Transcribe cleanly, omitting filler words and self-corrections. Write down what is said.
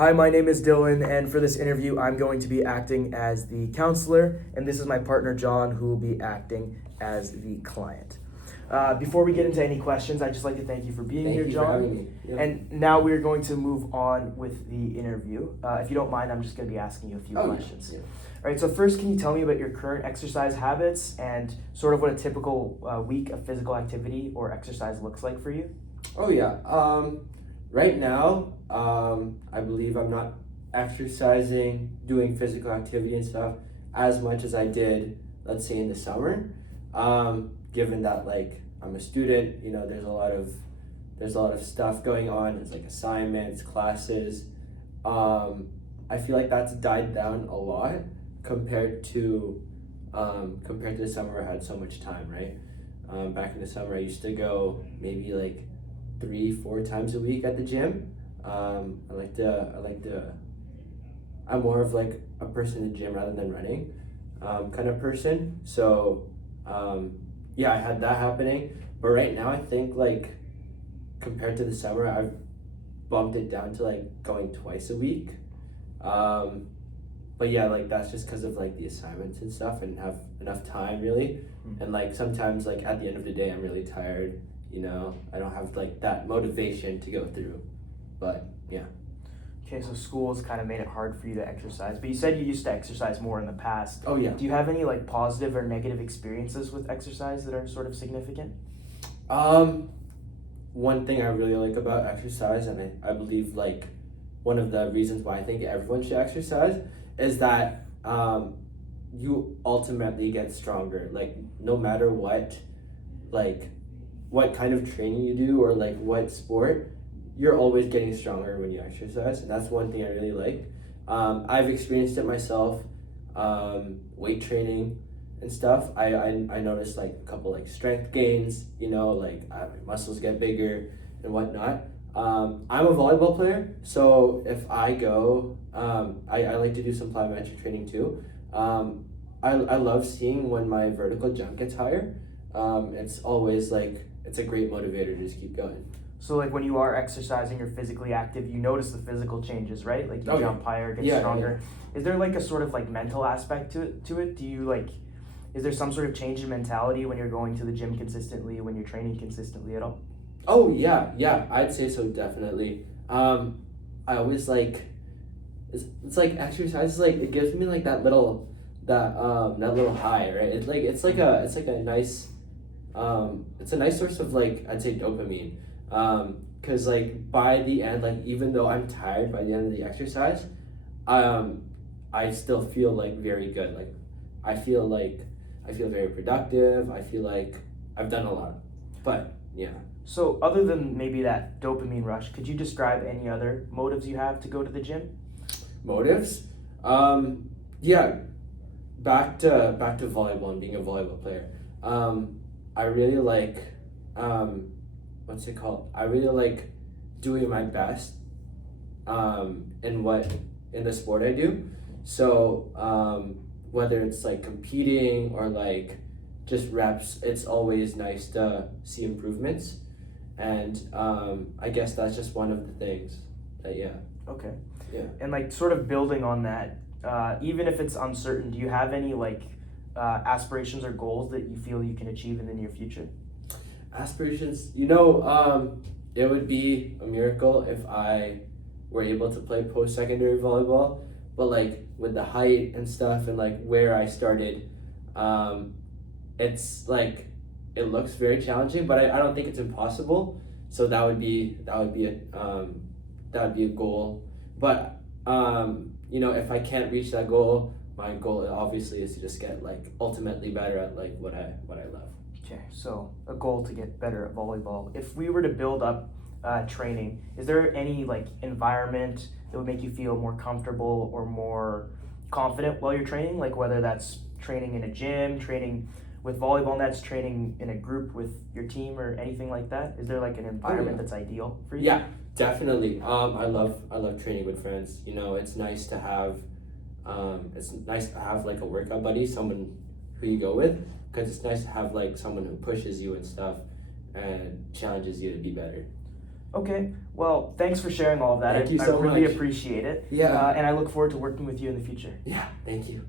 Hi, my name is Dylan, and for this interview, I'm going to be acting as the counselor, and this is my partner John, who will be acting as the client. Before we get into any questions, I'd just like to thank you for being Thank here, you John. for having me. Yep. And now we're going to move on with the interview. If you don't mind, I'm just going to be asking you a few questions. Yeah. All right, so first, can you tell me about your current exercise habits and sort of what a typical week of physical activity or exercise looks like for you? Oh yeah. Right now, I believe I'm not exercising, doing physical activity and stuff as much as I did, let's say in the summer. Given that like I'm a student, you know, there's a lot of stuff going on. There's like assignments, classes. I feel like that's died down a lot compared to the summer where I had so much time, right? Back in the summer, I used to go maybe like 3-4 times a week at the gym. I'm more of like a person in the gym rather than running, kind of person. So, yeah, I had that happening. But right now, I think like compared to the summer, I've bumped it down to like going twice a week. But yeah, like that's just because of like the assignments and stuff and have enough time really. And like sometimes like at the end of the day, I'm really tired. You know, I don't have like that motivation to go through. But yeah. Okay, so school has kind of made it hard for you to exercise, but you said you used to exercise more in the past. Oh yeah. Do you have any like positive or negative experiences with exercise that are sort of significant? One thing I really like about exercise, and I believe like one of the reasons why I think everyone should exercise is that you ultimately get stronger. Like no matter what kind of training you do or like what sport, you're always getting stronger when you exercise, and that's one thing I really like. I've experienced it myself, weight training and stuff. I noticed like a couple like strength gains, you know, like my muscles get bigger and whatnot. I'm a volleyball player, so if I go, I like to do some plyometric training too. I love seeing when my vertical jump gets higher. It's always like, it's a great motivator to just keep going. So like when you are exercising or physically active, you notice the physical changes, right? Like you jump higher, get stronger. Yeah. Is there like a sort of like mental aspect to it? Do you like, is there some sort of change in mentality when you're going to the gym consistently, when you're training consistently at all? Oh yeah, I'd say so, definitely. I always like, it's like exercise, like it gives me like that little high, right? It's like a nice, it's a nice source of like, I'd say dopamine. Cause like by the end, like even though I'm tired by the end of the exercise, I still feel like very good. Like I feel very productive. I feel like I've done a lot. But yeah. So other than maybe that dopamine rush, could you describe any other motives you have to go to the gym? Motives? Yeah. Back to volleyball and being a volleyball player. I really like what's it called? I really like doing my best in the sport I do. So whether it's like competing or like just reps, it's always nice to see improvements. And I guess that's just one of the things that, yeah. Okay. Yeah. And like sort of building on that, even if it's uncertain, do you have any like aspirations or goals that you feel you can achieve in the near future? Aspirations, you know, it would be a miracle if I were able to play post-secondary volleyball, but like with the height and stuff and like where I started, it's like it looks very challenging, but I don't think it's impossible. So that would be a goal. But you know, if I can't reach that goal, my goal obviously is to just get like ultimately better at like what I love. Okay, so a goal to get better at volleyball. If we were to build up training, is there any like environment that would make you feel more comfortable or more confident while you're training? Like whether that's training in a gym, training with volleyball nets, training in a group with your team or anything like that? Is there like an environment that's ideal for you? Yeah, definitely. I love training with friends. You know, it's nice to have like a workout buddy, someone who you go with, because it's nice to have like someone who pushes you and stuff and challenges you to be better. Okay, well, thanks for sharing all of that. Thank you I so really much. appreciate it. Yeah. And I look forward to working with you in the future. Yeah, thank you.